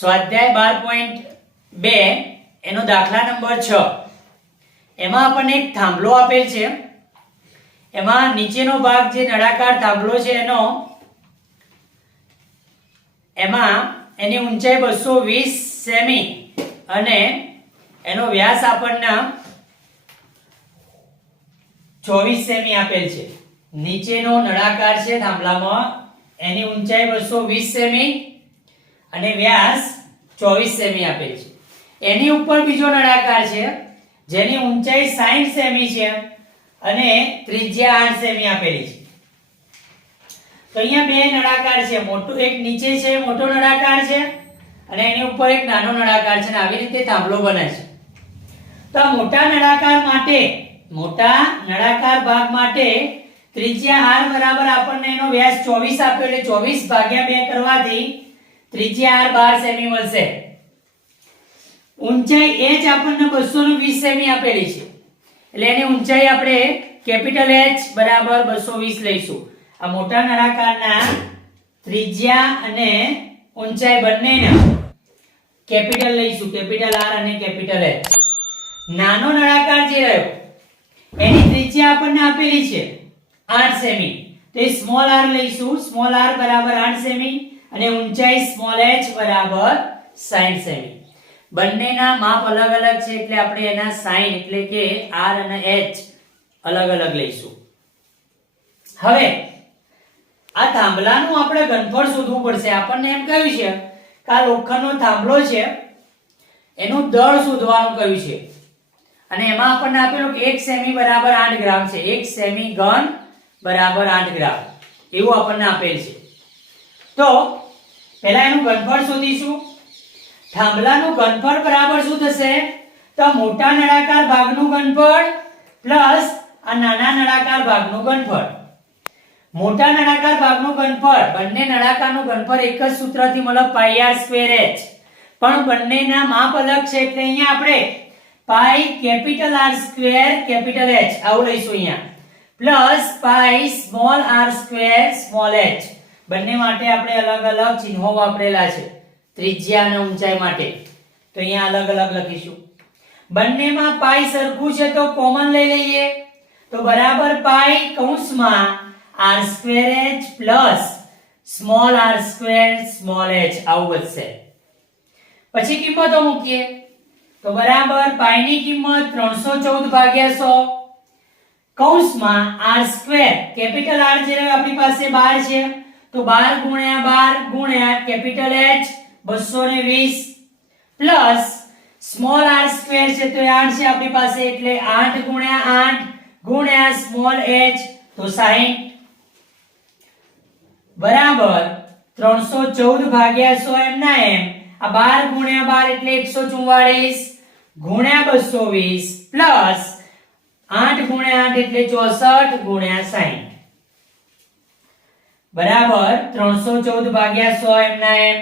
સ્વાધ્યાય બાર પોઈન્ટ બે, એનો દાખલા નંબર છ. એમાં આપણને એક થાંભલો આપેલ છે. એમાં નીચેનો ભાગ જે નળાકાર થાંભલો છે એનો, એમાં એની ઊંચાઈ બસો વીસ સેમી અને એનો વ્યાસ આપણને ચોવીસ સેમી આપેલ છે. નીચેનો નળાકાર છે થાંભલામાં, એની ઊંચાઈ બસો વીસ સેમી અને વ્યાસ ચોવીસ સેમી આપેલ છે. એની ઉપર બીજો નળાકાર છે, જેની ઊંચાઈ 60 સેમી છે અને ત્રિજ્યા આઠ સેમી આપેલી છે. તો અહીંયા બે નળાકાર છે, મોટું એક નીચે છે, મોટો નળાકાર છે અને એની ઉપર એક નાનો નળાકાર છે આવી રીતે થાંભલો બને છે. તો મોટા નળાકાર માટે, મોટા નળાકાર ભાગ માટે ત્રિજ્યા આર બરાબર આપણને એનો વ્યાસ 24 આપ્યો એટલે 24 ભાગ્યા બે કરવાથી ત્રિજ્યા આર બાર સેમી મળશે. ઊંચાઈ એચ આપણને 220 સેમી આપેલી છે. એટલે એની ઊંચાઈ આપણે કેપિટલ એચ બરાબર 220 લઈશું. આ મોટા નળાકારના ત્રિજ્યા અને ઊંચાઈ બંને કેપિટલ લઈશું. કેપિટલ આર અને કેપિટલ એચ નાનો નળાકાર જે રહ્યો, એની ત્રિજ્યા આપણને આપેલી છે. આઠ સેમી. તો એ સ્મોલ આર લઈશું. સ્મોલ આર બરાબર આઠ સેમી. અને ઊંચાઈ સ્મોલ h બરાબર 60 સેમી બંનેના માપ અલગ અલગ છે એટલે આપણે એના સાઇન એટલે કે r અને h અલગ અલગ લઈશું. હવે, આ થાંભલાનું આપણે ઘનફળ શોધવું પડશે. આપણને એમ કહ્યું છે કે આ લોખંડનો થાંભલો છે, એનું દળ શોધવાનું કહ્યું છે. અને એમાં આપણને આપેલું કે 1 સેમી બરાબર 8 ગ્રામ છે. 1 સેમી ઘન બરાબર 8 ગ્રામ. એવું આપણને આપેલ છે. તો પહેલા એનું ઘનફળ શોધીશું. થાંભલાનું ઘનફળ બરાબર શું થશે? તો મોટા નળાકાર ભાગનું ઘનફળ પ્લસ આ નાના નળાકાર ભાગનું ઘનફળ. મોટા નળાકાર ભાગનું ઘનફળ, બંને નળાકારનું ઘનફળ એક જ સૂત્રથી મતલબ પાઈ આર સ્ક્વેર એચ પણ બંનેના માપ અલગ છે એટલે અહીંયા આપણે pi capital R square capital H આવું લઈશું અહીંયા. Plus pi small R square small H બંને માટે આપણે અલગ અલગ ચિહ્નો વાપરેલા છે. ત્રિજ્યા અને ઊંચાઈ માટે. તો અહીંયા અલગ અલગ લખીશું. બંનેમાં પાઈ સરખું છે તો કોમન લઈ લઈએ. તો બરાબર પાઈ કૌંસમાં R square H plus small R square small H. આવું વધશે. પછી કિંમતો મૂકીએ. તો બરાબર પાઈ ની કિંમત 314 ભાગ્યા સો. કૌંસમાં આર સ્ક્વેર, કેપિટલ આર જે આપણી પાસે બાર છે. તો 12 ગુણ્યા 12 ગુણ્યા capital H 220 plus small r square છે તો આઠ 8 છે આપણી પાસે એટલે 8 ગુણ્યા 8 ગુણ્યા સ્મોલ h તો 60 બરાબર 314 ભાગ્યા 100 એમ ના એમ. આ 12 ગુણ્યા 12 એટલે 144 ગુણ્યા 220 પ્લસ 8 ગુણ્યા 8 એટલે 64 ગુણ્યા 60 બરાબર 314 ભાગ્યા 100 એમના એમ.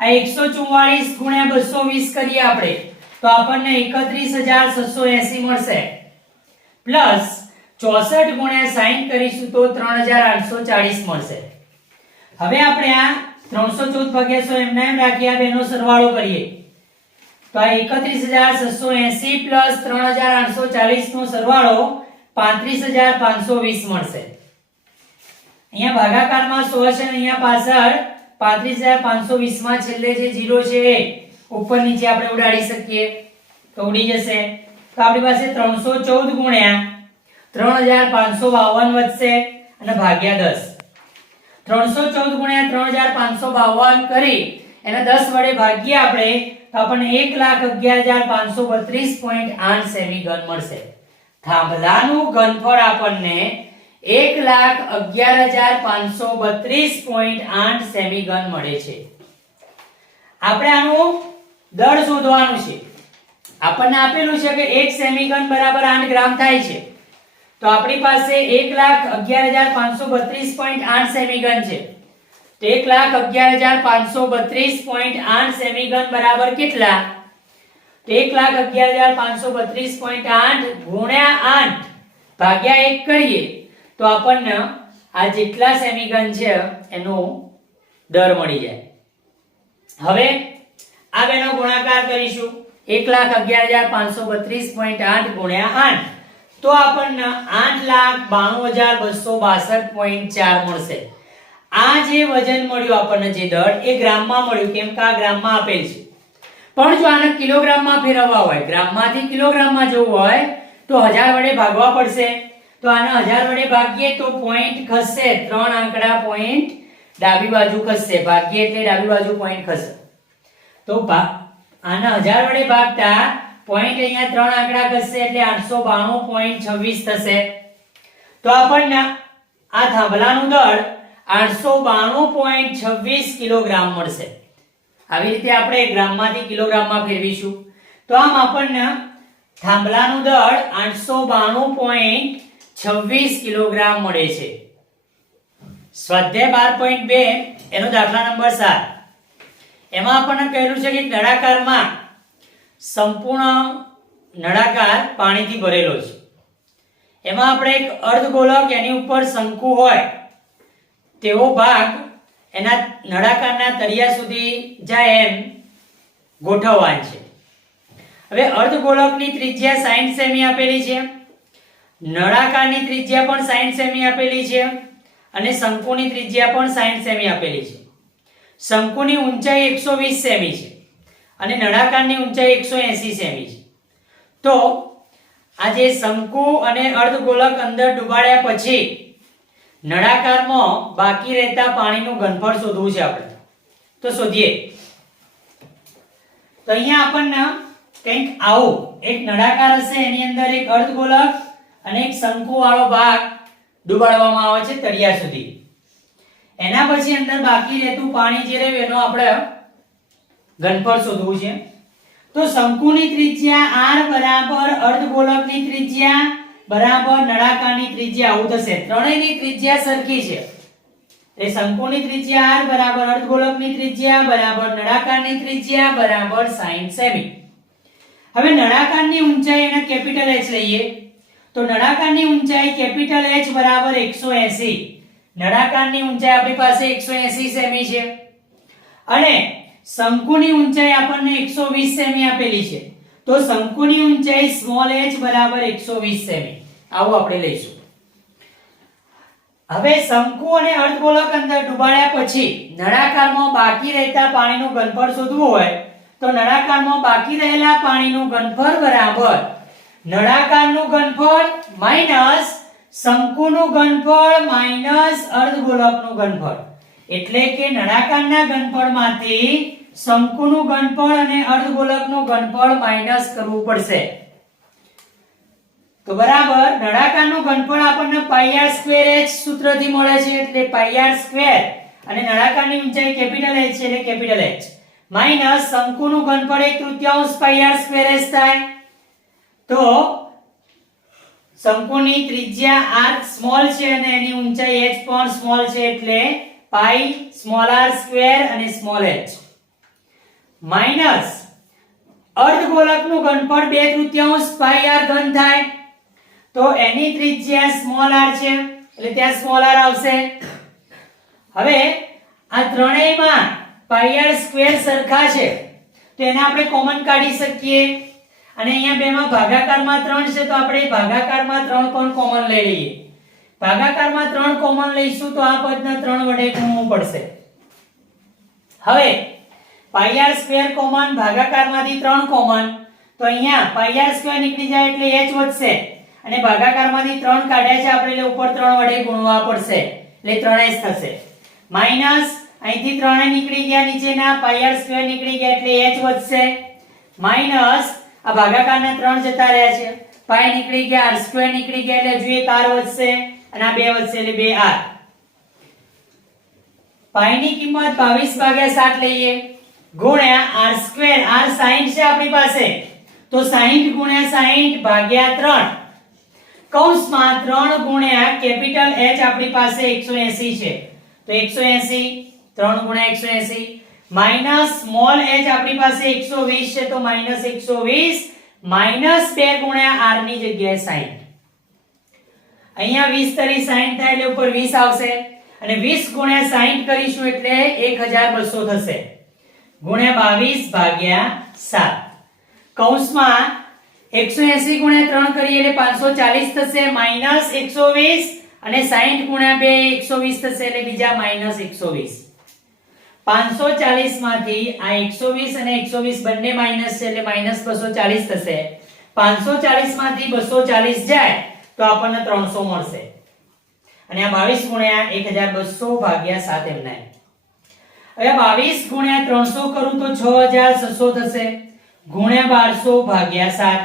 આ 144 ગુણ્યા 220 કરીએ આપણે, તો આપણને 31680 મળશે. પ્લસ 64 ગુણ્યા 60 કરીશું તો 3840 મળશે. હવે આપણે આ 314 ભાગ્યા 100 એમના એમ રાખી આ બેનો સરવાળો કરીએ. તો આ 31680 પ્લસ 3840 નો સરવાળો 35520 મળશે. અહીંયા ભાગાકારમાં 100 છે અને અહીંયા પાછળ? 35520 માં છેલ્લે જે 0 છે એ, ઉપર નીચે આપણે ઉડાડી શકીએ. તો ઉડી જશે. તો આપણી પાસે 314 ગુણ્યા 3552 વધશે અને ભાગ્યા 10 314 ગુણ્યા 3552 કરી એને 10 વડે ભાગીએ આપણે, તો આપણને 111532.8 સેમી ઘન મળશે. થાંભલાનું ઘનફળ આપણને 111532.8 સેમી ઘન મળે છે. આપણે આનું દળ શોધવાનું છે. આપણને આપેલું છે કે એક સેમી ઘન બરાબર આઠ ગ્રામ થાય છે. તો આપણી પાસે 111532.8 સેમી ઘન છે. તો 111532.8 સેમી ઘન બરાબર કેટલા? તો 111532.8 ગુણ્યા આઠ ભાગ્યા એક કરીએ. તો આપણને આ જેટલા સેમિગન છે, એનો દર મળી જાય. હવે આ બેનો ગુણાકાર કરીશું. એક લાખ અગિયાર હજાર પાંચસો બત્રીસ પોઈન્ટ આઠ ગુણ્યા આઠ. તો આપણને આઠ લાખ બાણું હજાર બસો બાસઠ પોઈન્ટ ચાર મળશે. આ જે વજન મળ્યું આપણને, જે દળ એ ગ્રામમાં મળ્યું. કેમ કે આ ગ્રામમાં આપેલ છે. પણ જો આને કિલોગ્રામમાં ફેરવવા હોય, ગ્રામમાંથી કિલોગ્રામમાં જવું હોય, તો હજાર વડે ભાગવા પડશે. તો આને હજાર વડે ભાગીએ તો પોઈન્ટ ખસશે ત્રણ આંકડા પોઈન્ટ ડાબી બાજુ ખસશે ભાગીએ એટલે ડાબી બાજુ પોઈન્ટ ખસે. તો આને હજાર વડે ભાગતા પોઈન્ટ અહીંયા ત્રણ આંકડા ખસશે એટલે આઠસો બાણું પોઈન્ટ છવ્વીસ થશે. તો આપણને આ થાંભલાનું દળ આઠસો બાણું પોઈન્ટ છવ્વીસ કિલોગ્રામ મળશે. આવી રીતે આપણે ગ્રામમાંથી કિલોગ્રામમાં ફેરવીશું. તો આમ આપણને થાંભલાનું દળ આઠસો બાણું પોઈન્ટ છવ્વીસ કિલોગ્રામ મળે છે. સ્વાધ્યાય બાર પોઈન્ટ બે, એનો દાખલા નંબર સાત. એમાં આપણને કહેલું છે કે નળાકારમાં સંપૂર્ણ નળાકાર પાણીથી ભરેલો છે. એમાં આપણે એક અર્ધગોલક એની ઉપર શંકુ હોય, તેવો ભાગ એના નળાકારના તળિયા સુધી જાય એમ ગોઠવવાનું છે. હવે અર્ધગોલકની ત્રિજ્યા 60 સેમી આપેલી છે. નળાકારની ત્રિજ્યા પણ 60 સેમી આપેલી છે અને શંકુની ત્રિજ્યા પણ 60 સેમી આપેલી છે. શંકુની ઊંચાઈ 120 સેમી છે અને નળાકારની ઊંચાઈ 180 સેમી છે. તો આ જે શંકુ અને અર્ધગોલક અંદર ડૂબાડ્યા પછી નળાકારમાં બાકી રહેતા પાણીનું ઘનફળ શોધવું છે આપણે. તો શોધીએ. તો અહીંયા આપણને કંઈક આવું, એક નળાકાર હશે, એની અંદર એક અર્ધગોલક અને એક શંકુ વાળો ભાગ ડુબાડવામાં આવે છે તળિયા સુધી. એના પછી અંદર બાકી રહેતું પાણી જે રહ્યું એનો આપણે ઘનફળ શોધવું છે. તો શંકુની ત્રિજ્યા r બરાબર અર્ધગોલકની ત્રિજ્યા બરાબર નળાકારની ત્રિજ્યા. આવું થશે. ત્રણેયની ત્રિજ્યા સરખી છે. એટલે શંકુની ત્રિજ્યા r બરાબર અર્ધગોલકની ત્રિજ્યા બરાબર નળાકારની ત્રિજ્યા બરાબર 60 સેમી. હવે નળાકારની ઊંચાઈ એને કેપિટલ H લઈએ. તો નળાકારની ઊંચાઈ કેપિટલ H બરાબર 180 નળાકારની ઊંચાઈ આપણી પાસે 180 સેમી છે. અને શંકુની ઊંચાઈ આપણને 120 સેમી આપેલી છે. તો શંકુની ઊંચાઈ સ્મોલ h બરાબર 120 સેમી. આવું આપણે લઈશું. હવે શંકુ અને અર્ધગોળક અંદર ડૂબાડ્યા પછી નળાકારમાં બાકી રહેતા પાણીનું ઘનફળ શોધવું હોય, તો નળાકારમાં બાકી રહેલા પાણીનું ઘનફળ બરાબર નળાકારનું ઘનફળ માઇનસ શંકુનું ઘનફળ માઇનસ અર્ધગોલકનું ઘનફળ. એટલે કે નળાકારના ઘનફળમાંથી શંકુનું ઘનફળ અને અર્ધગોલકનું ઘનફળ માઇનસ કરવું પડશે. તો બરાબર, નળાકારનું ઘનફળ આપણને પાઈ સ્ક્વેર એચ સૂત્રથી મળે છે, એટલે પાઈ સ્ક્વેર અને નળાકારની ઊંચાઈ કેપિટલ એચ છે, એટલે કેપિટલ એચ માઇનસ શંકુનું ઘનફળ એક તૃતીયાંશ પાઈ સ્ક્વેર એચ થાય. તો શંકુની ત્રિજ્યા r સ્મોલ છે અને એની ઊંચાઈ h પણ સ્મોલ છે એટલે પાઈ સ્મોલ r સ્ક્વેર અને સ્મોલ h માઇનસ અર્ધગોલકનું ઘનફળ બે તૃતીયાંશ પાઈ r ઘન થાય. તો એની ત્રિજ્યા સ્મોલ r છે, એટલે ત્યાં સ્મોલ r આવશે. હવે આ ત્રણેયમાં પાઈ r સ્ક્વેર સરખા છે, તો એને આપણે કોમન કાઢી શકીએ. અને અહીંયા બેમાં ભાગાકારમાં ત્રણ છે, તો આપણે ભાગાકારમાં ત્રણ પણ કોમન લઈ લઈએ. ભાગાકારમાં ત્રણ કોમન લઈશું, તો આ પદના ત્રણ વડે ગુણવું પડશે. હવે પાઈ આર સ્ક્વેર કોમન ભાગાકારમાંથી ત્રણ કોમન તો અહીંયા પાઈ આર સ્ક્વેર નીકળી જાય એટલે h વધશે. અને ભાગાકારમાંથી ત્રણ કાઢ્યા છે, આપણે એટલે ઉપર ત્રણ વડે ગુણવા પડશે. એટલે ત્રણ h થશે. માઇનસ, અહીંથી ત્રણે નીકળી ગયા, નીચેના પાઈ આર સ્ક્વેર નીકળી ગયા એટલે h વધશે. માઇનસ આ ભાગાકારના ત્રણ જતા રહ્યા છે. પાઈ નીકળી ગયા, આર સ્ક્વેર નીકળી ગયા, એટલે જોઈએ તાર વધશે અને આ બે વધશે, એટલે બે આર. પાયની કિંમત 22 ભાગ્યા સાત લઈએ. ગુણ્યા આર સ્ક્વેર આર સાઈઠ છે આપણી પાસે. તો 60 ગુણ્યા 60 ભાગ્યા ત્રણ. કૌંસમાં ત્રણ ગુણ્યા કેપિટલ એચ આપણી પાસે 180 છે. તો 180 3 ગુણ્યા 180 માઇનસ સ્મોલ h આપણી પાસે 120 છે, તો માઇનસ 120 માઇનસ 2 ગુણ્યા r ની જગ્યાએ 60 અહીંયા 20 તરી 60 થાય એટલે ઉપર 20 આવશે. અને 20 ગુણ્યા 60 કરીશું એટલે 1200 થશે. ગુણ્યા બાવીસ ભાગ્યા સાત. કૌંસમાં એકસો એસી ગુણ્યા ત્રણ કરીએ એટલે પાંચસો ચાલીસ થશે, માઇનસ એકસો વીસ, અને સાહીઠ ગુણ્યા બે એકસો વીસ થશે એટલે બીજા માઇનસ એકસો વીસ. પાંચસો ચાલીસ આ એકસો વીસ અને એકસો વીસ બંને માઇનસ છે એટલે માઇનસ બસો ચાલીસ થશે. પાંચસો ચાલીસ બસો ચાલીસ જાય તો આપણને ત્રણસો મળશે. અને આ બાવીસ ગુણ્યા એક હજાર બસો ભાગ્યા સાત એમના હવે બાવીસ ગુણ્યા ત્રણસો કરું તો છ હજાર છસો થશે. ગુણ્યા બારસો ભાગ્યા સાત.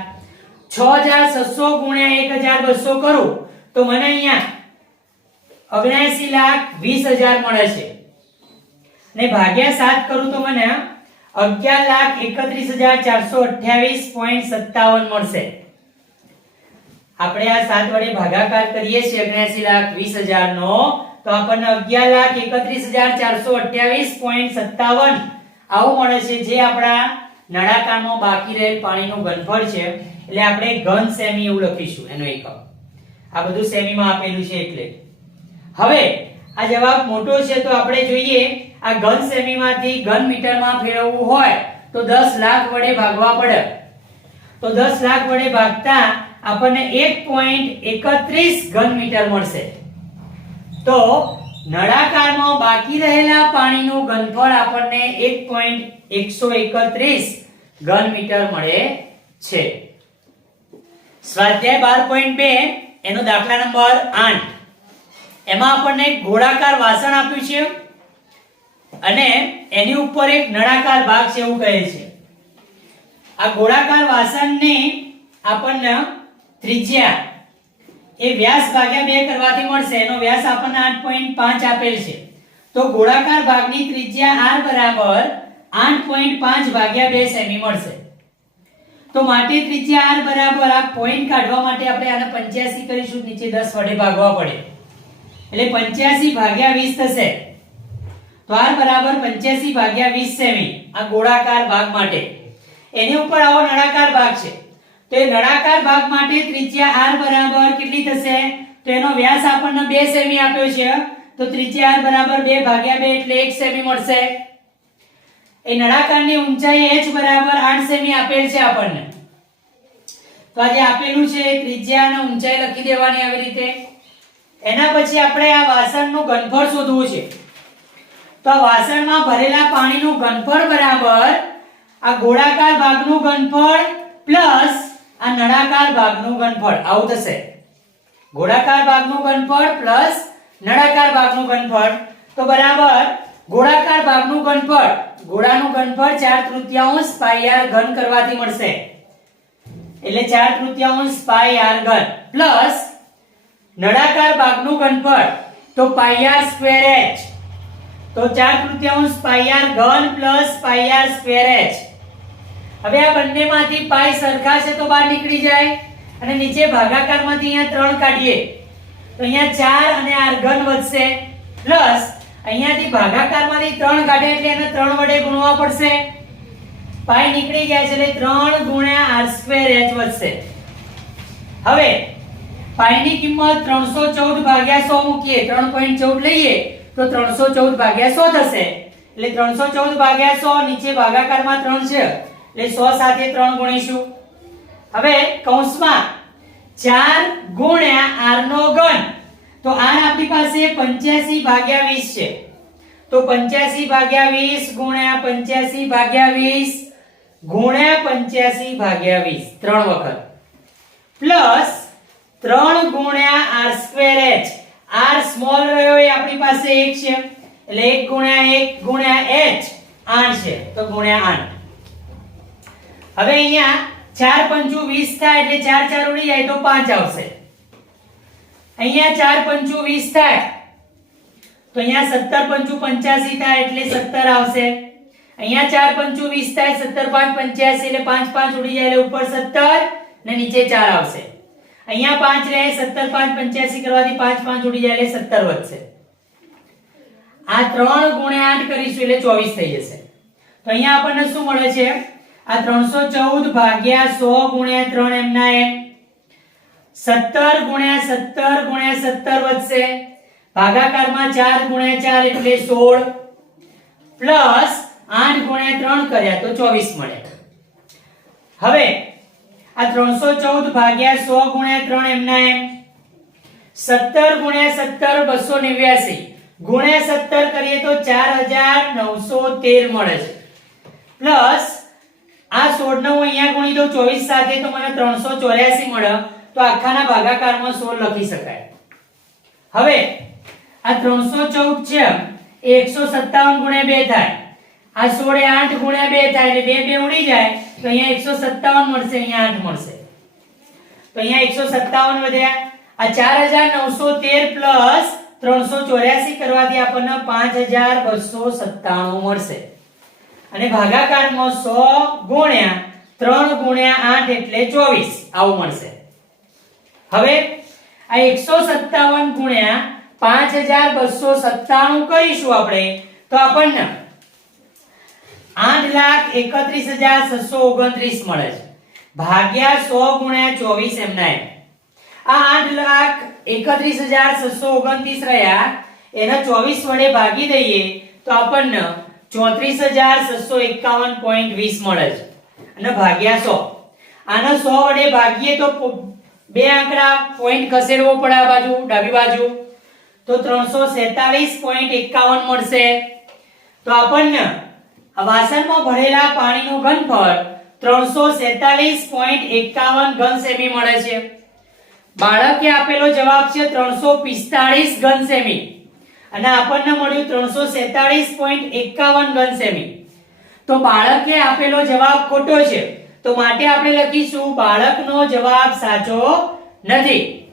છ હજાર છસો ગુણ્યા એક હજાર બસો કરું તો મને અહીંયા ઓગણસી લાખ વીસ હજાર મળે છે. ને ભાગ્યા સાત કરું તો મને અગિયાર લાખ એકત્રીસ હજાર ચારસો અઠ્યાવીસ પોઈન્ટ સત્તાવન મળશે. આપણે આ સાત વડે ભાગાકાર કરીએ છીએ ઓગણસી લાખ વીસ હજાર નો તો આપણને અગિયાર લાખ એકત્રીસ હજાર ચારસો અઠ્યાવીસ પોઈન્ટ સત્તાવન આવું મળે છે જે આપણા નળાકારમાં બાકી રહેલ પાણીનું ઘનફળ છે. એટલે આપણે ઘન સેમી એવું લખીશું, એનો એકમ આ બધું સેમીમાં આપેલું છે એટલે. હવે આ જવાબ મોટો છે તો આપણે જોઈએ, આ ઘન સેમીમાંથી ઘન મીટરમાં ફેરવવું હોય તો 10 લાખ વડે ભાગવા પડે. તો 10 લાખ વડે ભાગતા આપણને 1.31 ઘન મીટર મળશે. તો નળાકારમાં બાકી રહેલા પાણીનું ઘનફળ આપણને 1.131 ઘન મીટર મળે છે. સ્વાધ્યાય બાર પોઈન્ટ બે, એનો દાખલા નંબર આઠ. એમાં આપણને એક ગોળાકાર વાસણ આપ્યું છે અને એની ઉપર એક નળાકાર ભાગ છે એવું કહે છે. આ ગોળાકાર વાસણને આપણને ત્રિજ્યા એ વ્યાસ ભાગ્યા બે કરવાથી મળશે. એનો વ્યાસ આપણને આઠ પોઈન્ટ પાંચ આપેલ છે. તો ગોળાકાર ભાગની ત્રિજ્યા આર બરાબર આઠ પોઈન્ટ પાંચ ભાગ્યા બે સેમી મળશે. તો માટે ત્રિજ્યા આર બરાબર આ પોઈન્ટ કાઢવા માટે આપણે આને 85 કરીશું. નીચે દસ વડે ભાગવા પડે. એટલે 85 ભાગ્યા વીસ થશે. r બરાબર 85 ભાગ્યા વીસ સેમી. આ ગોળાકાર ભાગ માટે. એની ઉપર આવો નળાકાર ભાગ છે. તો એ નળાકાર ભાગ માટે ત્રિજ્યા r બરાબર કેટલી થશે? તો એનો વ્યાસ આપણને 2 સેમી આપ્યો છે. તો ત્રિજ્યા r બરાબર 2 ભાગ્યા 2 એટલે 1 સેમી મળશે. એ નળાકારની ઊંચાઈ h બરાબર 8 સેમી આપેલ છે આપણને. તો આજે આપેલું છે ત્રિજ્યા અને ઊંચાઈ લખી દેવાની આવી રીતે. એના પછી આપણે આ વાસણનું ઘનફળ શોધવું છે. તો વાસણમાં ભરેલા પાણીનું ઘનફળ બરાબર આ ગોળાકાર ભાગનું ઘનફળ પ્લસ આ નળાકાર ભાગનું ઘનફળ આવું થશે. ગોળાકાર ભાગનું ઘનફળ પ્લસ નળાકાર ભાગનું ઘનફળ તો બરાબર ગોળાકાર ભાગનું ઘનફળ ગોળાનું ઘનફળ ચાર તૃતીયાંશ પાઈ આર ઘન કરવાથી મળશે. એટલે ચાર તૃતીયાંશ પાઈ આર ઘન. પ્લસ નળાકાર ભાગનું ઘનફળ. તો r સ્ક્વેર એચ તો ચાર તૃતીયાંશ આર ઘન પ્લસ r સ્ક્વેર એચ હવે આ બંનેમાંથી પાઈ સરખા છે તો બહાર નીકળી જાય. અને નીચે ભાગાકારમાંથી અહીંયા ત્રણ કાઢીએ. તો અહીંયા ચાર અને આર ઘન વધશે. પ્લસ અહીંયાથી ભાગાકારમાંથી ત્રણ કાઢે એટલે એને ત્રણ વડે ગુણવા પડશે. પાઈ નીકળી જાય છે એટલે ત્રણ ગુણ્યા આર સ્ક્વેર એચ વધશે. હવે પાઈની કિંમત 314 ભાગ્યા 100 મૂકીએ 3.14 લઈએ, તો 314 ભાગ્યા 100 થશે. એટલે 314 ભાગ્યા 100 નીચે ભાગાકારમાં 3 છે. એટલે 100 સાથે 3 ગુણીશું. હવે કૌંસમાં 4 ગુણ્યા r નો ઘન. તો આ આપણી પાસે 85 ભાગ્યા 20 છે. તો 85 ભાગ્યા 20 ગુણ્યા 85 ભાગ્યા 20 ગુણ્યા 85 ભાગ્યા 20 ત્રણ વખત. પ્લસ 3 ગુણ્યા R square H. R small રહ્યો એ આપણી પાસે એક છે. એટલે એક ગુણ્યા એક ગુણ્યા એચ આઠ છે. તો ગુણ્યા આઠ. હવે અહીંયા ચાર પંચુ વીસ થાય એટલે 4 4 ઉડી જાય તો પાંચ આવશે. અહીંયા ચાર પંચુ વીસ થાય. તો અહીંયા 17 પંચુ 85 થાય એટલે 17 આવશે. અહીંયા ચાર પંચુ વીસ થાય 17 5 85 એટલે 5 5 ઉડી જાય એટલે ઉપર 17 ને નીચે ચાર આવશે. અહીંયા પાંચ રહે 17 5 85 કરવાથી 5 5 ઉડી જાય એટલે 17 વધશે. આ ત્રણ ગુણ્યા આઠ કરીશું એટલે 24 થઈ જશે. તો અહીંયા આપણને શું મળે છે? આ 314 ભાગ્યા સો ગુણ્યા ત્રણ એમના એમ. 17 ગુણ્યા 17 ગુણ્યા 17 વધશે. ભાગાકારમાં ચાર ગુણ્યા ચાર એટલે સોળ. પ્લસ આઠ ગુણ્યા ત્રણ કર્યા તો ચોવીસ મળે. હવે આ ત્રણસો ચૌદ ભાગ્યા સો ગુણ્યા ત્રણ એમના એમ. સત્તર ગુણ્યા સત્તર, બસો નેવ્યાસી. ગુણ્યા સત્તર કરીએ તો ચાર હજાર નવસો તેર મળે છે. પ્લસ, આ સોળ ને હું અહીંયા ગુણી દો ચોવીસ સાથે તો મને ત્રણસો ચોર્યાસી મળે. તો આખાના ભાગાકારમાં સોળ લખી શકાય. હવે, આ ત્રણસો ચૌદ છે એ એકસો સત્તાવન ગુણ્યા બે થાય. આ સોળ એ આઠ ગુણ્યા બે થાય એટલે બે બે ઉડી જાય. તો અહીંયા એકસો સત્તાવન મળશે, અહીંયા આઠ મળશે. તો અહીંયા એકસો સત્તાવન વધ્યા. આ ચાર હજાર નવસો તેર પ્લસ ત્રણસો ચોર્યાસી કરવાથી આપણને પાંચ હજાર બસો સત્તાણું મળશે. અને ભાગાકારમાં સો ગુણ્યા ત્રણ ગુણ્યા આઠ એટલે ચોવીસ. આવું મળશે. હવે આ એકસો સત્તાવન ગુણ્યા પાંચ હજાર બસો સત્તાણું કરીશું આપણે, તો આપણને આઠ લાખ એકત્રીસ હજાર છસો ઓગણત્રીસ મળે છે. ભાગ્યા સો ગુણ્યા ચોવીસ એમના એમ. આ આઠ લાખ એકત્રીસ હજાર છસો ઓગણત્રીસ રહ્યા, એના ચોવીસ વડે ભાગી દઈએ, તો આપણને ચોત્રીસ હજાર છસો એકાવન પોઈન્ટ વીસ મળે છે. અને ભાગ્યા સો. આના સો વડે ભાગીએ તો બે આંકડા પોઈન્ટ ખસેડવો પડે આ બાજુ, ડાબી બાજુ. તો ત્રણસો સેતાલીસ પોઈન્ટ એકાવન મળશે. તો આપણને વાસણમાં ભરેલા પાણીનું ઘનફળ ત્રણસો સેતાલીસ પોઈન્ટ એકાવન ઘન સેમી મળે છે. બાળકે આપેલો જવાબ છે ત્રણસો પિસ્તાળીસ ઘન સેમી. અને આપણને મળ્યું ત્રણસો સેતાળીસ પોઈન્ટ એકાવન ઘન સેમી. તો બાળકે આપેલો જવાબ ખોટો છે. તો માટે આપણે લખીશું, બાળકનો જવાબ સાચો નથી.